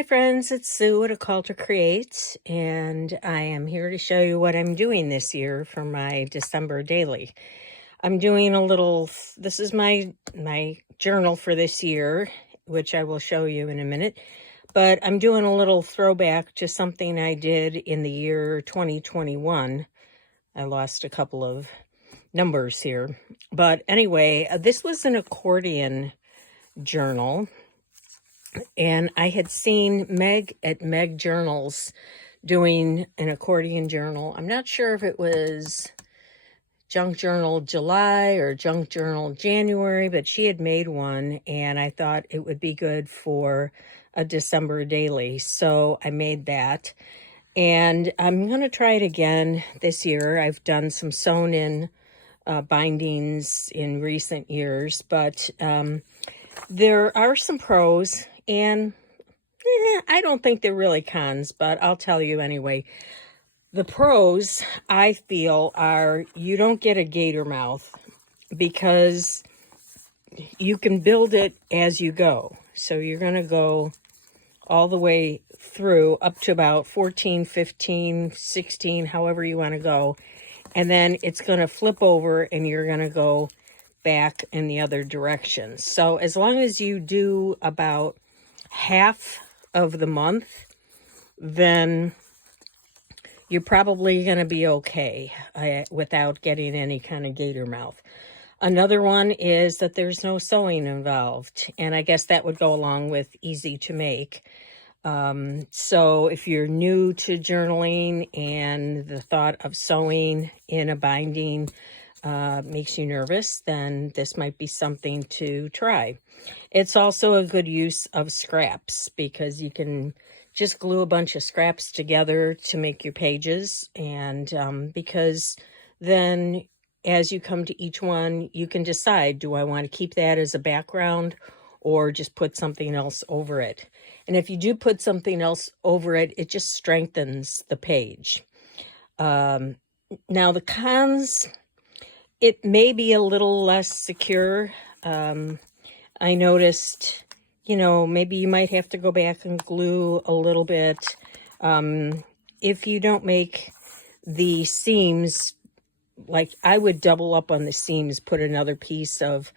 Hi friends, it's Sue at A Call to Create, and I am here to show you what I'm doing this year for my December daily. I'm doing a little, this is my journal for this year, which I will show you in a minute, but I'm doing a little throwback to something I did in the year 2021. I lost a couple of numbers here, but anyway, this was an accordion journal. And I had seen Meg at Meg Journals doing an accordion journal. I'm not sure if it was Junk Journal July or Junk Journal January, but she had made one, and I thought it would be good for a December daily. So I made that. And I'm going to try it again this year. I've done some sewn-in bindings in recent years, but there are some pros, and I don't think they're really cons, but I'll tell you anyway. The pros, I feel, are you don't get a gator mouth because you can build it as you go. So you're going to go all the way through up to about 14, 15, 16, however you want to go. And then it's going to flip over and you're going to go back in the other direction. So as long as you do about half of the month, then you're probably going to be okay without getting any kind of gator mouth. Another one is that there's no sewing involved, and I guess that would go along with easy to make. So if you're new to journaling and the thought of sewing in a binding makes you nervous, then this might be something to try. It's also a good use of scraps because you can just glue a bunch of scraps together to make your pages, and because then as you come to each one, you can decide, do I want to keep that as a background or just put something else over it? And if you do put something else over it, it just strengthens the page. Now the cons, it may be a little less secure. I noticed, maybe you might have to go back and glue a little bit. If you don't make the seams, like I would double up on the seams, put another piece of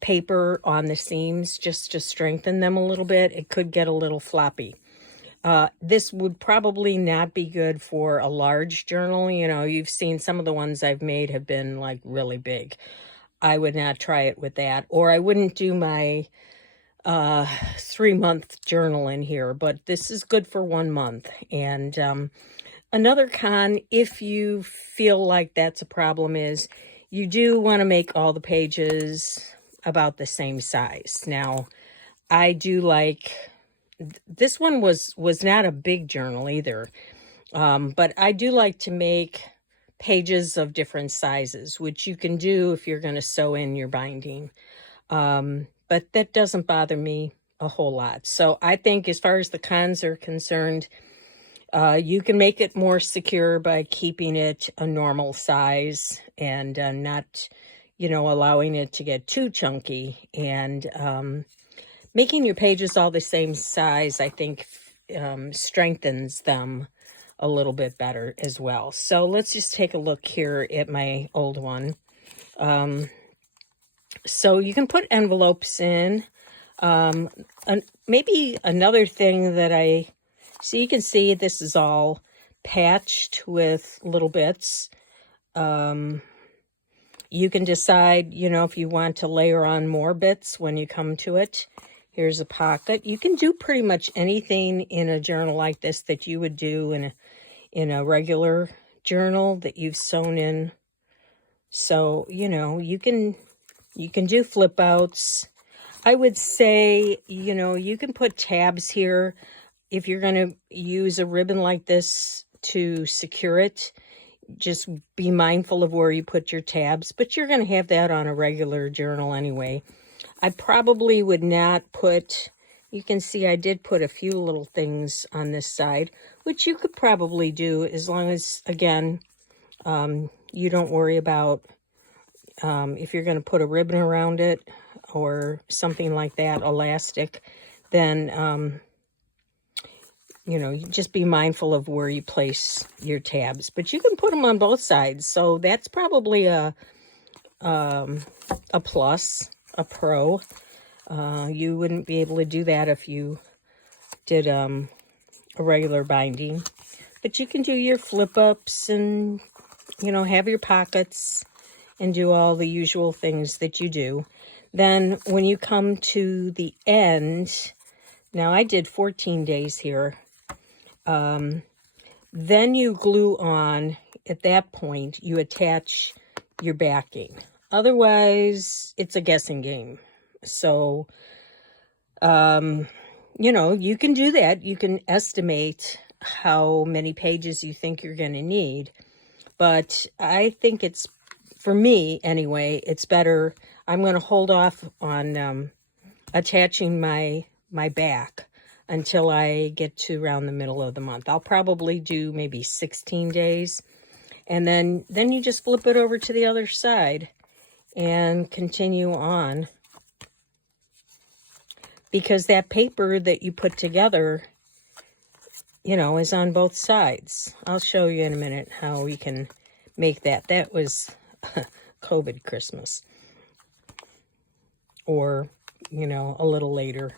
paper on the seams just to strengthen them a little bit. It could get a little floppy. This would probably not be good for a large journal. You've seen some of the ones I've made have been like really big. I would not try it with that, or I wouldn't do my 3-month journal in here, but this is good for 1 month. And another con, if you feel like that's a problem, is you do want to make all the pages about the same size. Now, I do like, this one was not a big journal either, but I do like to make pages of different sizes, which you can do if you're going to sew in your binding. But that doesn't bother me a whole lot. So I think as far as the cons are concerned, you can make it more secure by keeping it a normal size and not, allowing it to get too chunky. And making your pages all the same size, I think, strengthens them a little bit better as well. So let's just take a look here at my old one. So you can put envelopes in. Maybe another thing that so you can see this is all patched with little bits. You can decide, if you want to layer on more bits when you come to it. Here's a pocket. You can do pretty much anything in a journal like this that you would do in a regular journal that you've sewn in. So, you can do flip outs. I would say, you can put tabs here. If you're going to use a ribbon like this to secure it, just be mindful of where you put your tabs, but you're going to have that on a regular journal anyway. I probably would not put, you can see I did put a few little things on this side, which you could probably do as long as, again, you don't worry about if you're going to put a ribbon around it or something like that, elastic, then, you know, just be mindful of where you place your tabs. But you can put them on both sides, so that's probably a plus, a pro. You wouldn't be able to do that if you did a regular binding. But you can do your flip-ups and, you know, have your pockets and do all the usual things that you do. Then when you come to the end, now I did 14 days here, then you glue on, at that point, you attach your backing. Otherwise, it's a guessing game. So, you know, you can do that. You can estimate how many pages you think you're going to need. But I think it's, for me anyway, it's better. I'm going to hold off on attaching my back until I get to around the middle of the month. I'll probably do maybe 16 days. And then you just flip it over to the other side and continue on. Because that paper that you put together, you know, is on both sides. I'll show you in a minute how we can make that. That was COVID Christmas. Or, you know, a little later.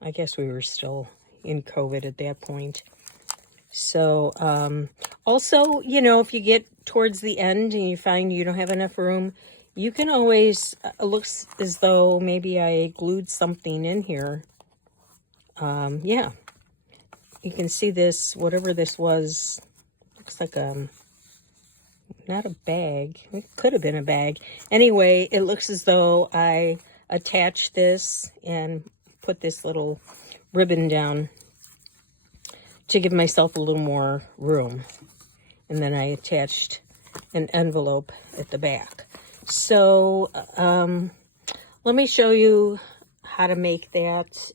I guess we were still in COVID at that point. So, also, you know, if you get towards the end and you find you don't have enough room, you can always, it looks as though maybe I glued something in here. Yeah. You can see this, whatever this was, looks like not a bag. It could have been a bag. Anyway, it looks as though I attached this and put this little ribbon down to give myself a little more room. And then I attached an envelope at the back. So, let me show you how to make that.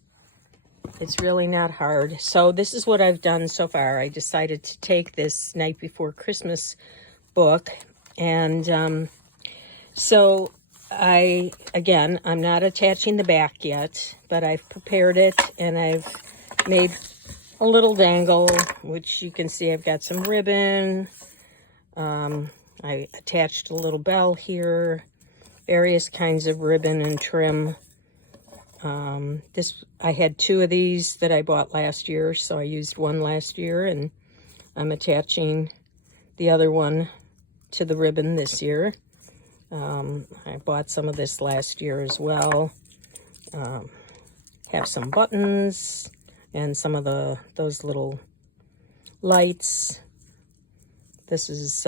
It's really not hard. So this is what I've done so far. I decided to take this Night Before Christmas book. And so I'm not attaching the back yet, but I've prepared it and I've made a little dangle, which you can see I've got some ribbon. I attached a little bell here, various kinds of ribbon and trim. I had 2 of these that I bought last year, so I used one last year, and I'm attaching the other one to the ribbon this year. I bought some of this last year as well. Have some buttons and some of those little lights. This is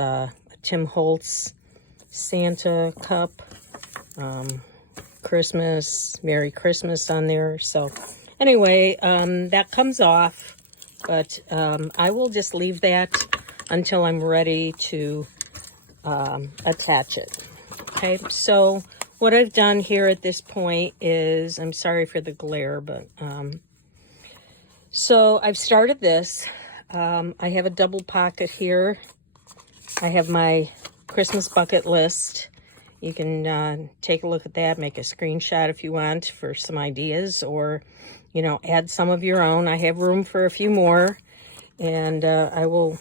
Tim Holtz Santa cup. Christmas, Merry Christmas on there. So anyway, that comes off, but I will just leave that until I'm ready to attach it. Okay, so what I've done here at this point is, I'm sorry for the glare, but so I've started this. I have a double pocket here. I have my Christmas bucket list. You can take a look at that, make a screenshot if you want for some ideas, or, you know, add some of your own. I have room for a few more, and I will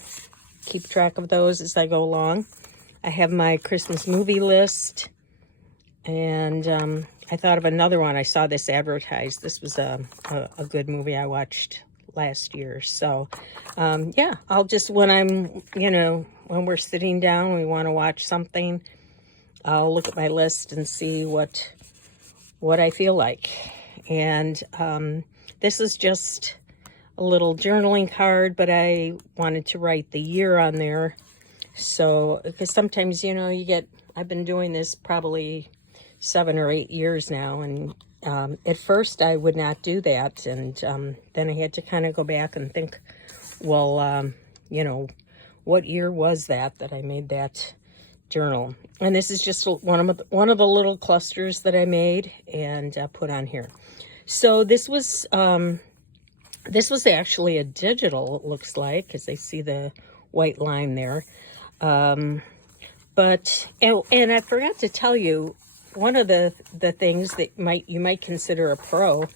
keep track of those as I go along. I have my Christmas movie list, and I thought of another one. I saw this advertised. This was a good movie I watched last year. So, yeah, I'll just, when I'm, you know, when we're sitting down, we want to watch something, I'll look at my list and see what I feel like. And this is just a little journaling card, but I wanted to write the year on there. So, because sometimes, you know, I've been doing this probably 7 or 8 years now, and at first I would not do that, and then I had to kind of go back and think, well, you know, what year was that I made that journal? And this is just one of the little clusters that I made and put on here. So this was actually a digital, it looks like, because I see the white line there. But I forgot to tell you, one of the things that you might consider a pro,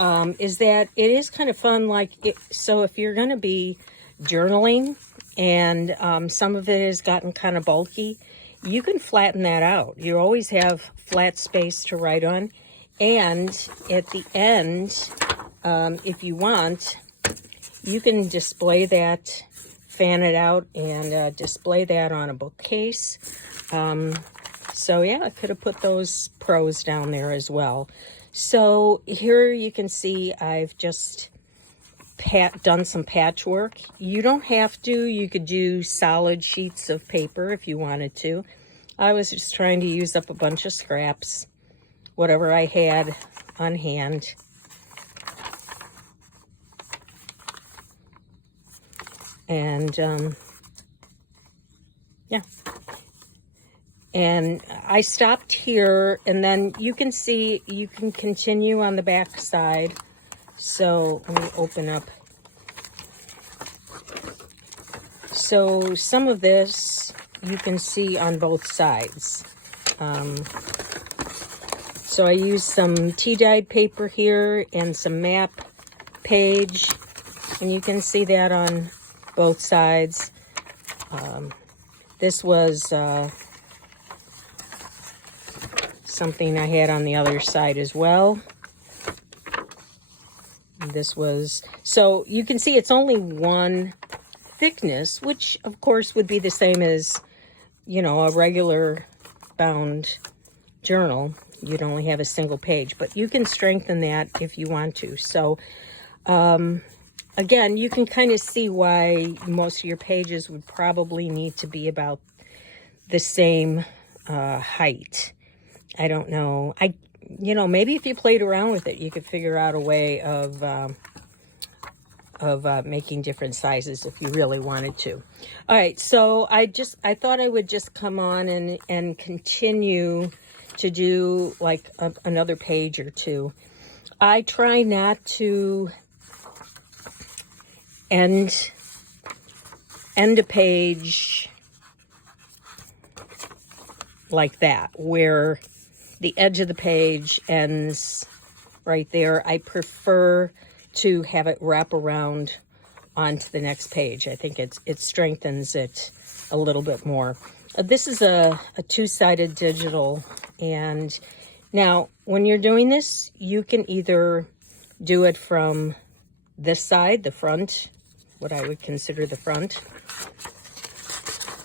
is that it is kind of fun. So if you're going to be journaling and some of it has gotten kind of bulky, you can flatten that out. You always have flat space to write on. And at the end, if you want, you can display that, fan it out, and display that on a bookcase. So yeah, I could have put those pros down there as well. So here you can see I've just done some patchwork. You don't have to. You could do solid sheets of paper if you wanted to. I was just trying to use up a bunch of scraps, whatever I had on hand. And yeah. And I stopped here, and then you can see you can continue on the back side. So let me open up. So some of this you can see on both sides. So I used some tea-dyed paper here and some map page, and you can see that on both sides. This was something I had on the other side as well. This was, so you can see it's only one thickness, which of course would be the same as, you know, a regular bound journal. You'd only have a single page, but you can strengthen that if you want to. So again, you can kind of see why most of your pages would probably need to be about the same height. I don't know. You know, maybe if you played around with it, you could figure out a way of making different sizes if you really wanted to. All right, so I thought I would just come on and continue to do like another page or two. I try not to end a page like that, where the edge of the page ends right there. I prefer to have it wrap around onto the next page. I think it strengthens it a little bit more. This is a two-sided digital, and now when you're doing this, you can either do it from this side, the front, what I would consider the front.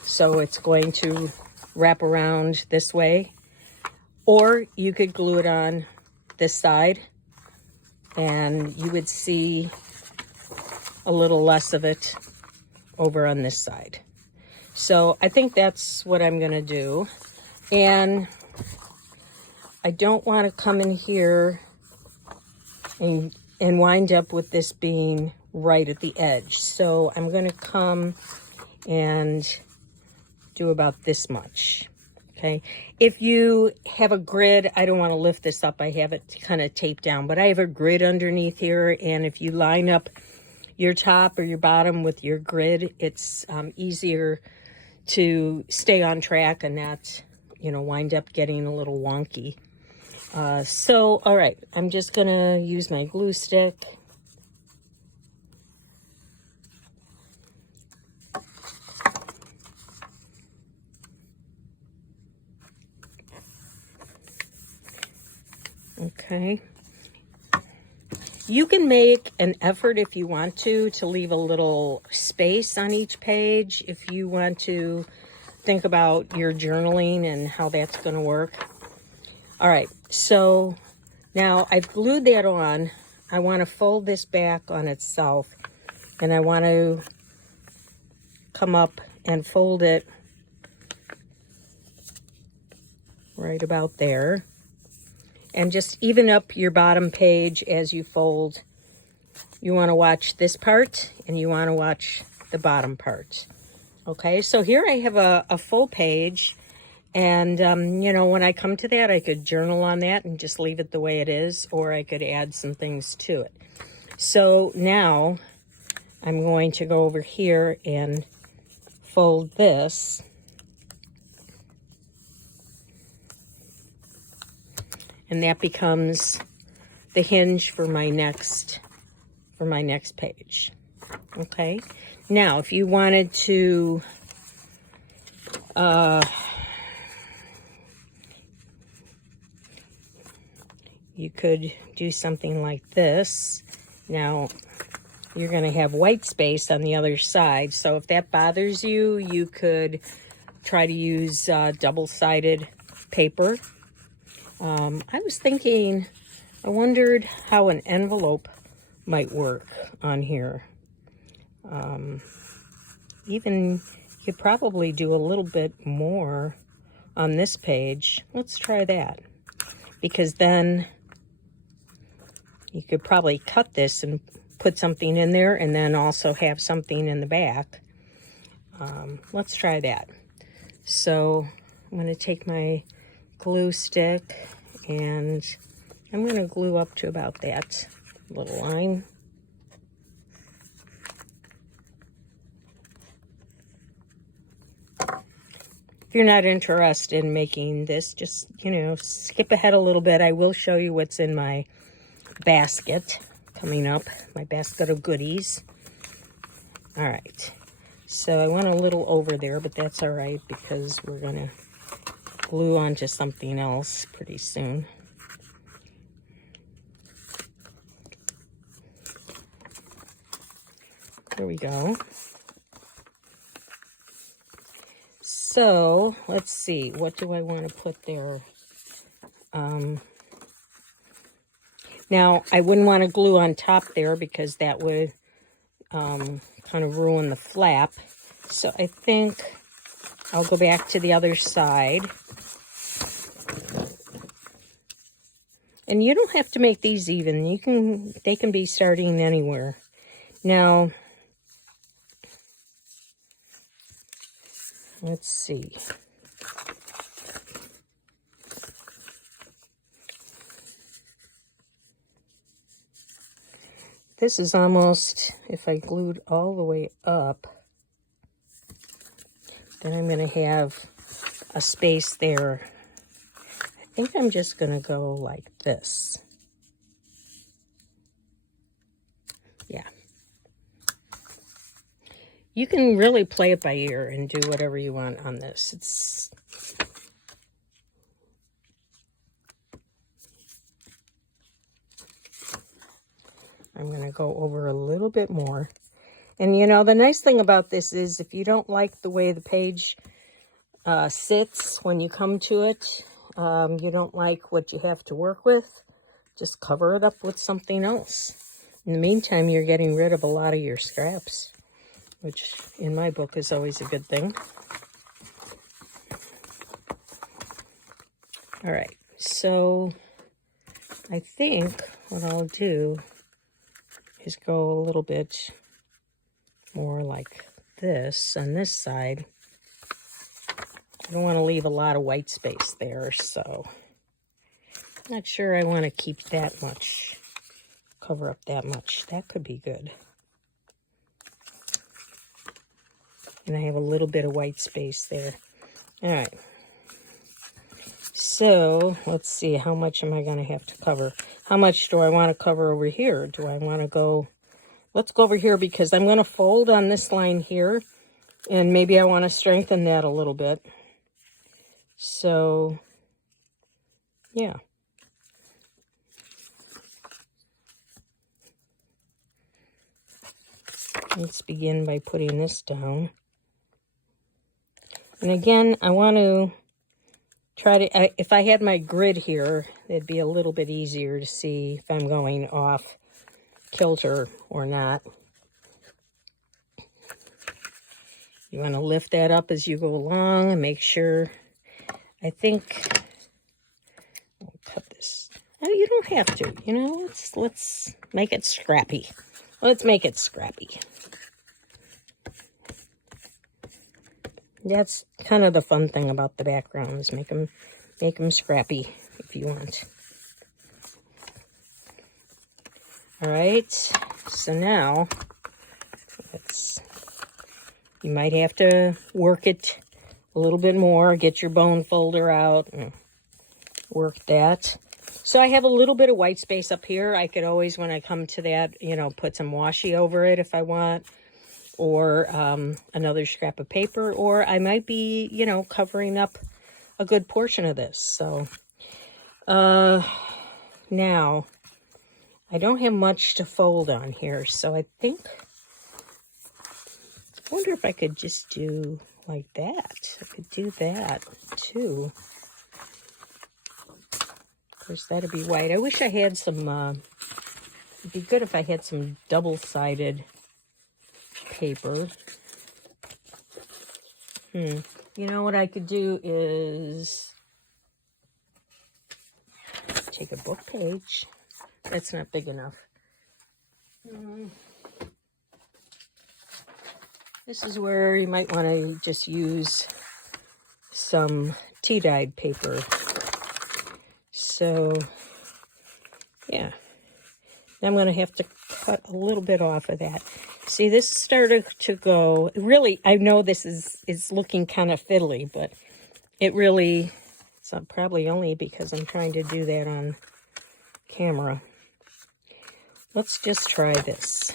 So it's going to wrap around this way, or you could glue it on this side and you would see a little less of it over on this side. So I think that's what I'm going to do. And I don't want to come in here and wind up with this being right at the edge. So I'm going to come and do about this much. Okay. If you have a grid, I don't want to lift this up. I have it kind of taped down, but I have a grid underneath here. And if you line up your top or your bottom with your grid, it's easier to stay on track and not, you know, wind up getting a little wonky. So, all right, I'm just going to use my glue stick. Okay. You can make an effort if you want to leave a little space on each page if you want to think about your journaling and how that's going to work. All right, so now I've glued that on. I want to fold this back on itself, and I want to come up and fold it right about there. And just even up your bottom page as you fold. You want to watch this part, and you want to watch the bottom part. Okay, so here I have a full page, and you know, when I come to that, I could journal on that and just leave it the way it is, or I could add some things to it. So now I'm going to go over here and fold this. And that becomes the hinge for my next page. Okay. Now, if you wanted to you could do something like this. Now, you're going to have white space on the other side, so if that bothers you, you could try to use double-sided paper. I was thinking, I wondered how an envelope might work on here. Even you could probably do a little bit more on this page. Let's try that, because then you could probably cut this and put something in there and then also have something in the back. Let's try that. So I'm going to take my glue stick and I'm going to glue up to about that little line. If you're not interested in making this, just, you know, skip ahead a little bit. I will show you what's in my basket coming up, my basket of goodies. All right, so I went a little over there, but that's all right because we're gonna glue onto something else pretty soon. There we go. So let's see, what do I want to put there? Now, I wouldn't want to glue on top there because that would kind of ruin the flap. So I think I'll go back to the other side. And you don't have to make these even. They can be starting anywhere. Now, let's see. This is almost, if I glued all the way up, then I'm going to have a space there. I think I'm just going to go like this. Yeah. You can really play it by ear and do whatever you want on this. I'm going to go over a little bit more. And, you know, the nice thing about this is if you don't like the way the page sits when you come to it, you don't like what you have to work with, just cover it up with something else. In the meantime, you're getting rid of a lot of your scraps, which in my book is always a good thing. All right, so I think what I'll do is go a little bit more like this on this side. I don't want to leave a lot of white space there, so I'm not sure I want to keep that much, cover up that much. That could be good. And I have a little bit of white space there. All right. So let's see, how much am I going to have to cover? How much do I want to cover over here? Do I want to go, let's go over here because I'm going to fold on this line here and maybe I want to strengthen that a little bit. So, yeah. Let's begin by putting this down. And again, I want to try to, if I had my grid here, it'd be a little bit easier to see if I'm going off kilter or not. You want to lift that up as you go along and make sure, I think, I'll cut this. Oh, you don't have to, you know, let's make it scrappy. Let's make it scrappy. That's kind of the fun thing about the backgrounds. Make them scrappy if you want. All right. So now, you might have to work it a little bit more. Get your bone folder out and work that. So I have a little bit of white space up here. I could always, when I come to that, you know, put some washi over it if I want, or another scrap of paper, or I might be, you know, covering up a good portion of this. So now I don't have much to fold on here, so I think, I wonder if I could just do like that. I could do that too. Of course, that'd be white. I wish I had some, it'd be good if I had some double-sided paper. You know what I could do is take a book page. That's not big enough. This is where you might want to just use some tea-dyed paper. So, yeah. I'm going to have to cut a little bit off of that. See, this started to go, really, I know this is looking kind of fiddly, but it really, it's probably only because I'm trying to do that on camera. Let's just try this.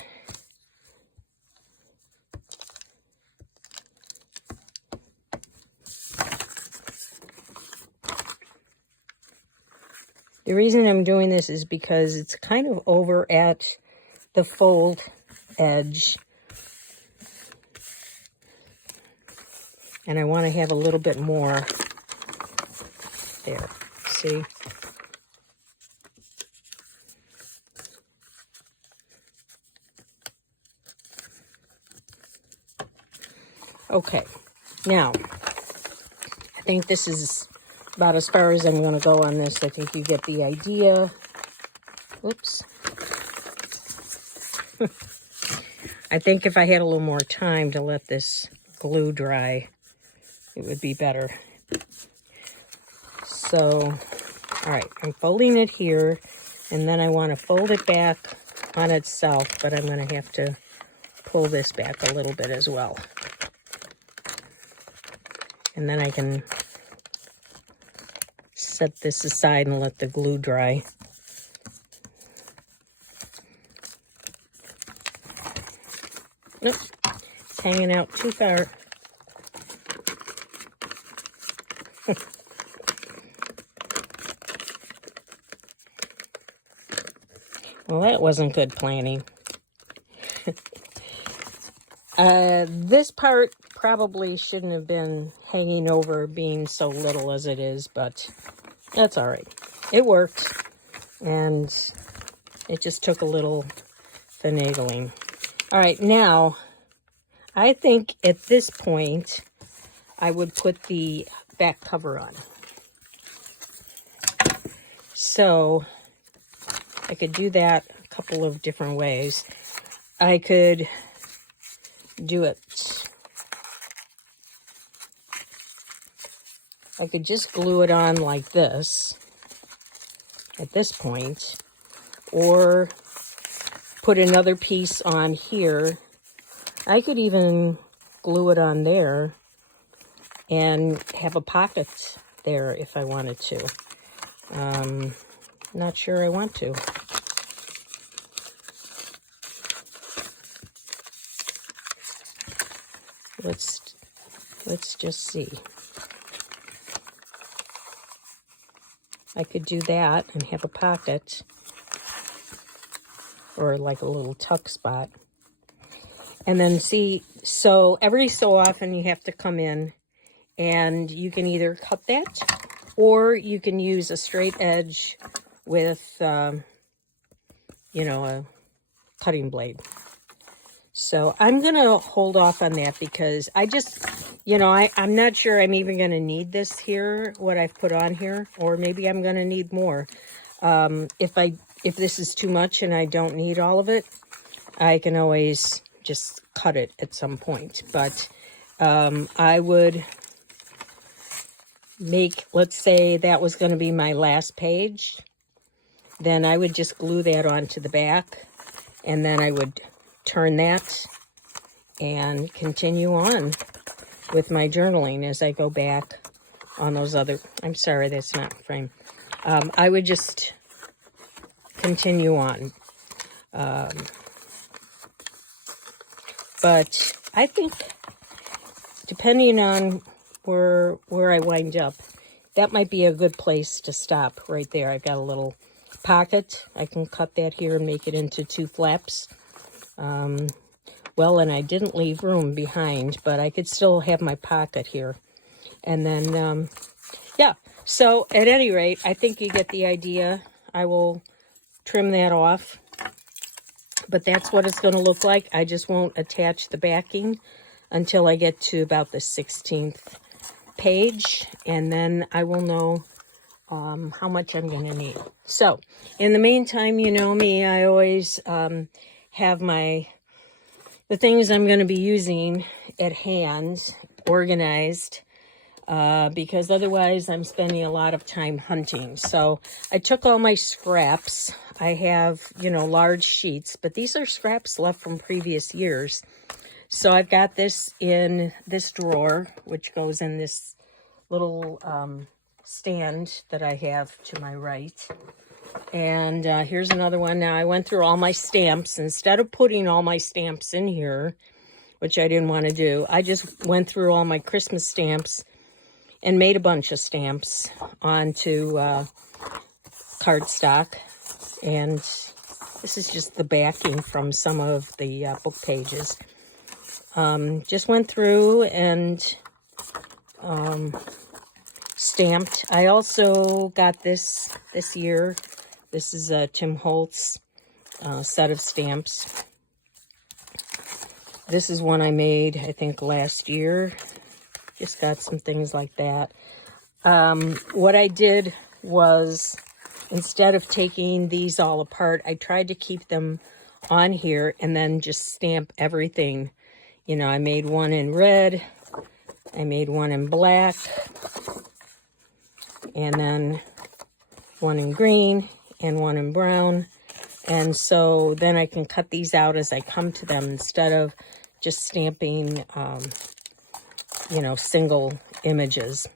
The reason I'm doing this is because it's kind of over at the fold edge. And I want to have a little bit more there. See? Okay. Now, I think this is about as far as I'm going to go on this. I think you get the idea. Oops. I think if I had a little more time to let this glue dry, it would be better. So, all right, I'm folding it here, and then I want to fold it back on itself, but I'm going to have to pull this back a little bit as well. And then I can set this aside and let the glue dry. Nope, it's hanging out too far. Well, that wasn't good planning. This part probably shouldn't have been hanging over being so little as it is, but that's all right. It worked, and it just took a little finagling. All right, now, I think at this point, I would put the back cover on. So, I could do that a couple of different ways. I could do it. I could just glue it on like this at this point, or put another piece on here. I could even glue it on there and have a pocket there if I wanted to. Not sure I want to. Let's just see. I could do that and have a pocket, or like a little tuck spot. And then see, so every so often you have to come in and you can either cut that, or you can use a straight edge with, you know, a cutting blade. So I'm going to hold off on that because I just, you know, I'm not sure I'm even going to need this here, what I've put on here, or maybe I'm going to need more. If this is too much and I don't need all of it, I can always just cut it at some point. But I would make, let's say that was going to be my last page, then I would just glue that onto the back, and then I would turn that and continue on with my journaling as I go back on those other, I'm sorry, that's not frame. I would just continue on. But I think, depending on where I wind up, that might be a good place to stop right there. I've got a little pocket. I can cut that here and make it into 2 flaps. Well, and I didn't leave room behind, but I could still have my pocket here. And then, yeah. So at any rate, I think you get the idea. I will trim that off. But that's what it's going to look like. I just won't attach the backing until I get to about the 16th page. And then I will know how much I'm going to need. So in the meantime, you know me, I always have the things I'm going to be using at hand organized. Because otherwise I'm spending a lot of time hunting. So I took all my scraps. I have, you know, large sheets, but these are scraps left from previous years. So I've got this in this drawer, which goes in this little stand that I have to my right. And here's another one. Now I went through all my stamps. Instead of putting all my stamps in here, which I didn't want to do, I just went through all my Christmas stamps and made a bunch of stamps onto cardstock. And this is just the backing from some of the book pages. Just went through and stamped. I also got this year. This is a Tim Holtz set of stamps. This is one I made, I think, last year. Just got some things like that. What I did was, instead of taking these all apart, I tried to keep them on here and then just stamp everything. You know, I made one in red, I made one in black, and then one in green and one in brown. And so then I can cut these out as I come to them instead of just stamping you know, single images.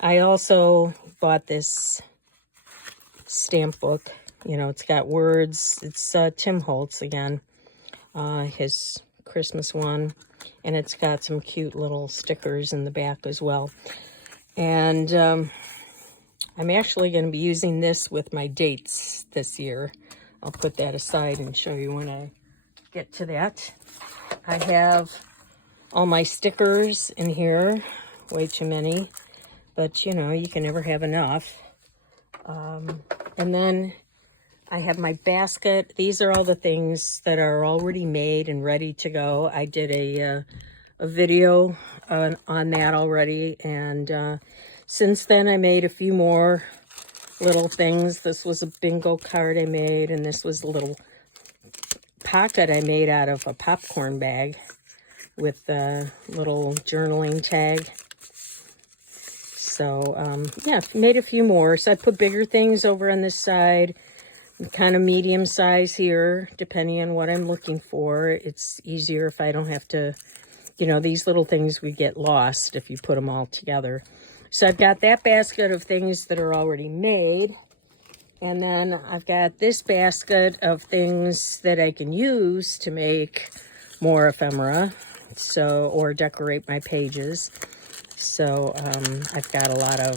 I also bought this stamp book. You know, it's got words. It's Tim Holtz again, his Christmas one. And it's got some cute little stickers in the back as well. And I'm actually going to be using this with my dates this year. I'll put that aside and show you when I get to that. I have all my stickers in here, way too many, but you know, you can never have enough. And then I have my basket. These are all the things that are already made and ready to go. I did a video on that already, and since then I made a few more little things. This was a bingo card I made, and this was a little pocket I made out of a popcorn bag with a little journaling tag. So, yeah, made a few more. So I put bigger things over on this side, kind of medium size here, depending on what I'm looking for. It's easier if I don't have to, you know, these little things would get lost if you put them all together. So I've got that basket of things that are already made. And then I've got this basket of things that I can use to make more ephemera, so, or decorate my pages. So I've got a lot of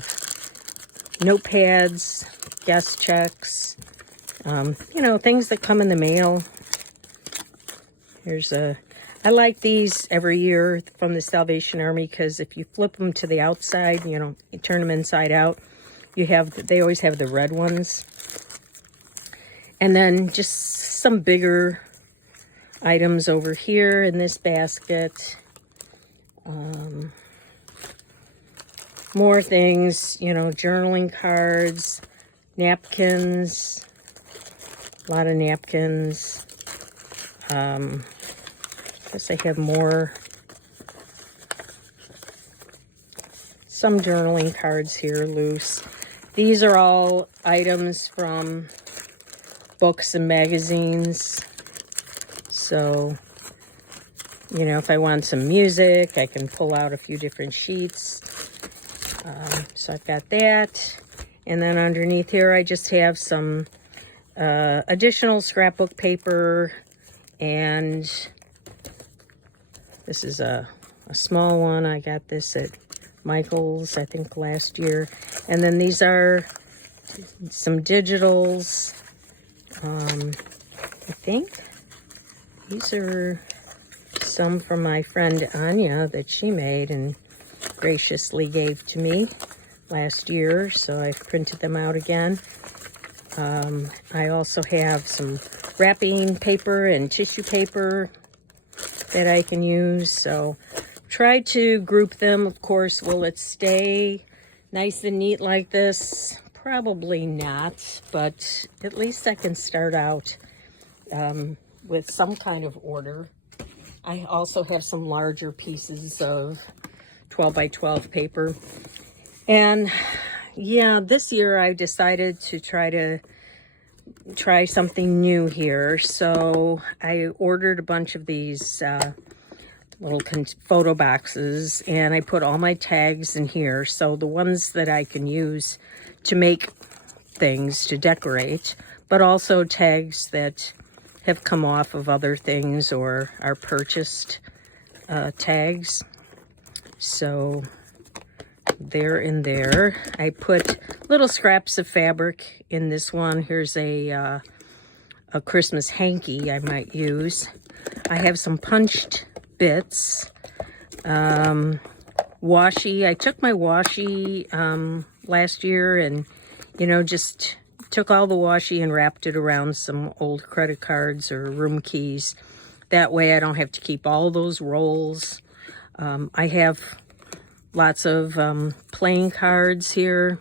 notepads, guest checks, you know, things that come in the mail. I like these every year from the Salvation Army, because if you flip them to the outside, you know, you turn them inside out, they always have the red ones. And then just some bigger items over here in this basket. More things, you know, journaling cards, napkins, a lot of napkins. Guess I have more, some journaling cards here loose. These are all items from books and magazines. So, you know, if I want some music, I can pull out a few different sheets. So I've got that. And then underneath here, I just have some additional scrapbook paper, and this is a small one. I got this at Michael's, I think, last year. And then these are some digitals. I think these are some from my friend Anya that she made and graciously gave to me last year, so I printed them out again. I also have some wrapping paper and tissue paper that I can use, so try to group them. Of course, will it stay nice and neat like this? Probably not, but at least I can start out with some kind of order. I also have some larger pieces of 12 by 12 paper. And yeah, this year I decided to try something new here. So I ordered a bunch of these little photo boxes, and I put all my tags in here. So the ones that I can use to make things to decorate, but also tags that have come off of other things or are purchased tags. So they're in there. I put little scraps of fabric in this one. Here's a Christmas hanky I might use. I have some punched bits. Washi. I took my washi last year and, you know, just took all the washi and wrapped it around some old credit cards or room keys. That way I don't have to keep all those rolls. I have lots of playing cards here,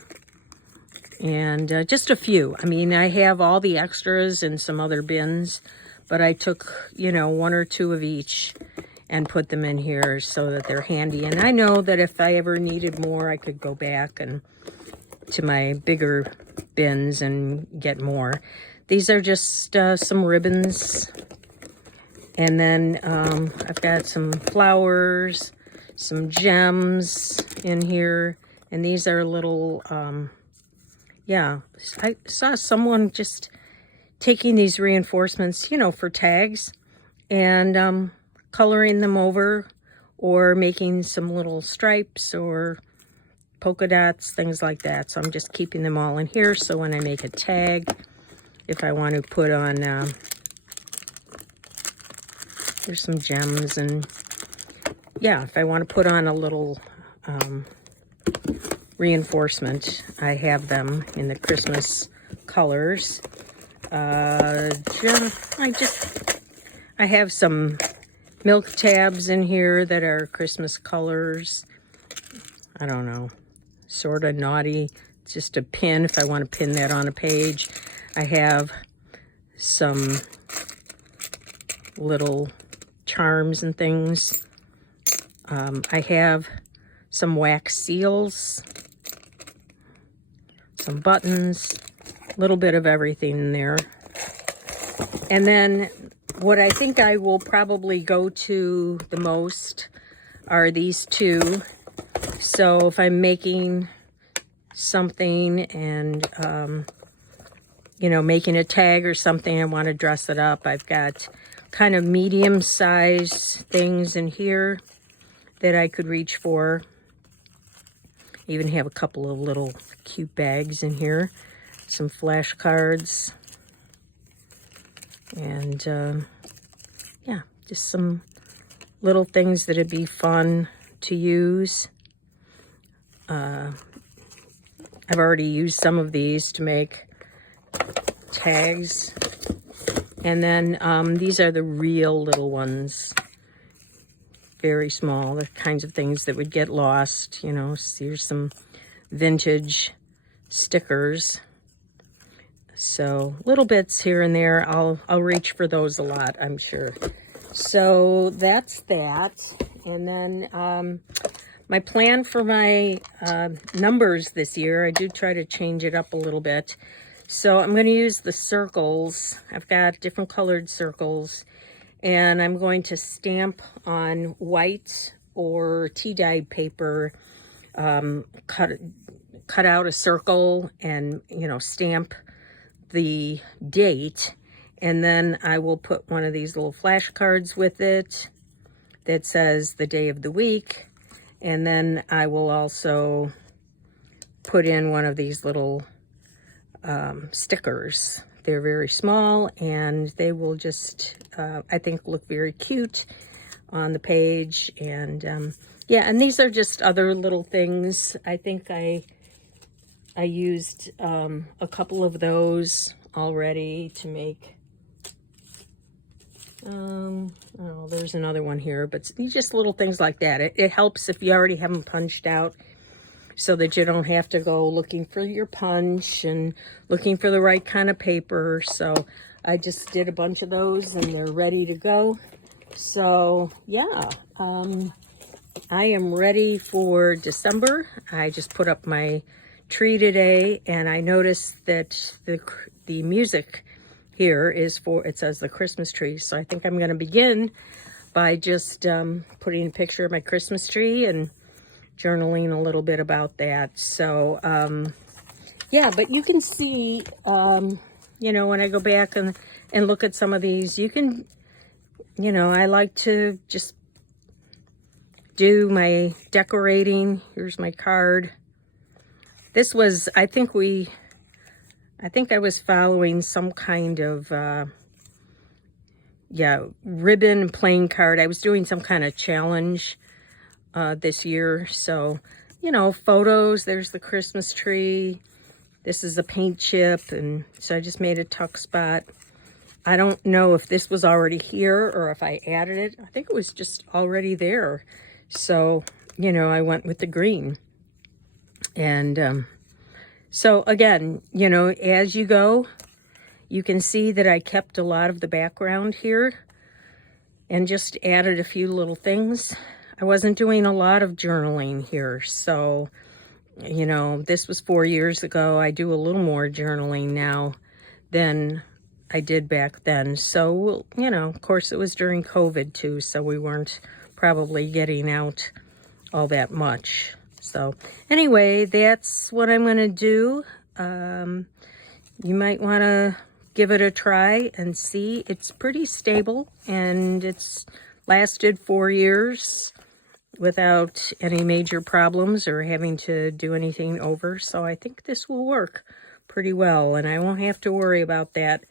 and just a few. I mean, I have all the extras in some other bins, but I took, you know, one or two of each and put them in here so that they're handy. And I know that if I ever needed more, I could go back and to my bigger bins and get more. These are just some ribbons. And then I've got some flowers, some gems in here. And these are little, yeah, I saw someone just taking these reinforcements, you know, for tags and coloring them over or making some little stripes or polka dots, things like that. So I'm just keeping them all in here. So when I make a tag, if I want to put on, there's some gems, and yeah, if I want to put on a little reinforcement, I have them in the Christmas colors. I have some milk tabs in here that are Christmas colors. I don't know, sort of naughty. It's just a pin if I want to pin that on a page. I have some little charms and things. I have some wax seals, some buttons, a little bit of everything in there. And then what I think I will probably go to the most are these two. So if I'm making something and, you know, making a tag or something, I want to dress it up, I've got kind of medium-sized things in here that I could reach for. Even have a couple of little cute bags in here, some flashcards, and yeah, just some little things that'd be fun to use. I've already used some of these to make tags. And then these are the real little ones. Very small, the kinds of things that would get lost, you know. So here's some vintage stickers. So little bits here and there. I'll reach for those a lot, I'm sure. So that's that. And then my plan for my numbers this year, I do try to change it up a little bit. So I'm going to use the circles. I've got different colored circles, and I'm going to stamp on white or tea-dyed paper, cut out a circle and, you know, stamp the date, and then I will put one of these little flashcards with it that says the day of the week. And then I will also put in one of these little stickers. They're very small, and they will just, I think, look very cute on the page. And yeah, and these are just other little things. I think I used a couple of those already to make, oh, there's another one here, but just little things like that. It helps if you already have them punched out, so that you don't have to go looking for your punch and looking for the right kind of paper. So I just did a bunch of those, and they're ready to go. So yeah, I am ready for December. I just put up my tree today, and I noticed that the music here is for, it says the Christmas tree. So I think I'm going to begin by just putting a picture of my Christmas tree and journaling a little bit about that. So yeah, but you can see, you know, when I go back and look at some of these, you can, you know, I like to just do my decorating. Here's my card. This was, I think I was following some kind of, yeah, ribbon playing card. I was doing some kind of challenge this year. So, you know, photos, there's the Christmas tree. This is a paint chip, and so I just made a tuck spot. I don't know if this was already here or if I added it. I think it was just already there. So, you know, I went with the green. And so again, you know, as you go, you can see that I kept a lot of the background here and just added a few little things. I wasn't doing a lot of journaling here. So, you know, this was 4 years ago. I do a little more journaling now than I did back then. So, you know, of course it was during COVID too, so we weren't probably getting out all that much. So anyway, that's what I'm going to do. You might want to give it a try and see. It's pretty stable, and it's lasted 4 years without any major problems or having to do anything over. So I think this will work pretty well, and I won't have to worry about that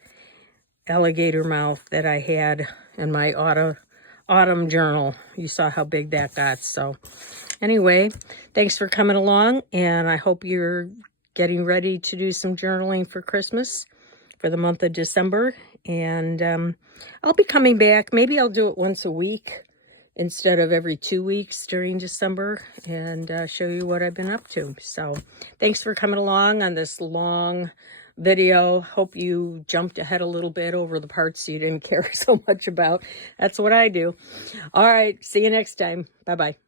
alligator mouth that I had in my autumn journal. You saw how big that got. So anyway, thanks for coming along, and I hope you're getting ready to do some journaling for Christmas for the month of December. And I'll be coming back. Maybe I'll do it once a week instead of every 2 weeks during December, and show you what I've been up to. So thanks for coming along on this long video. Hope you jumped ahead a little bit over the parts you didn't care so much about. That's what I do. All right, see you next time. Bye-bye.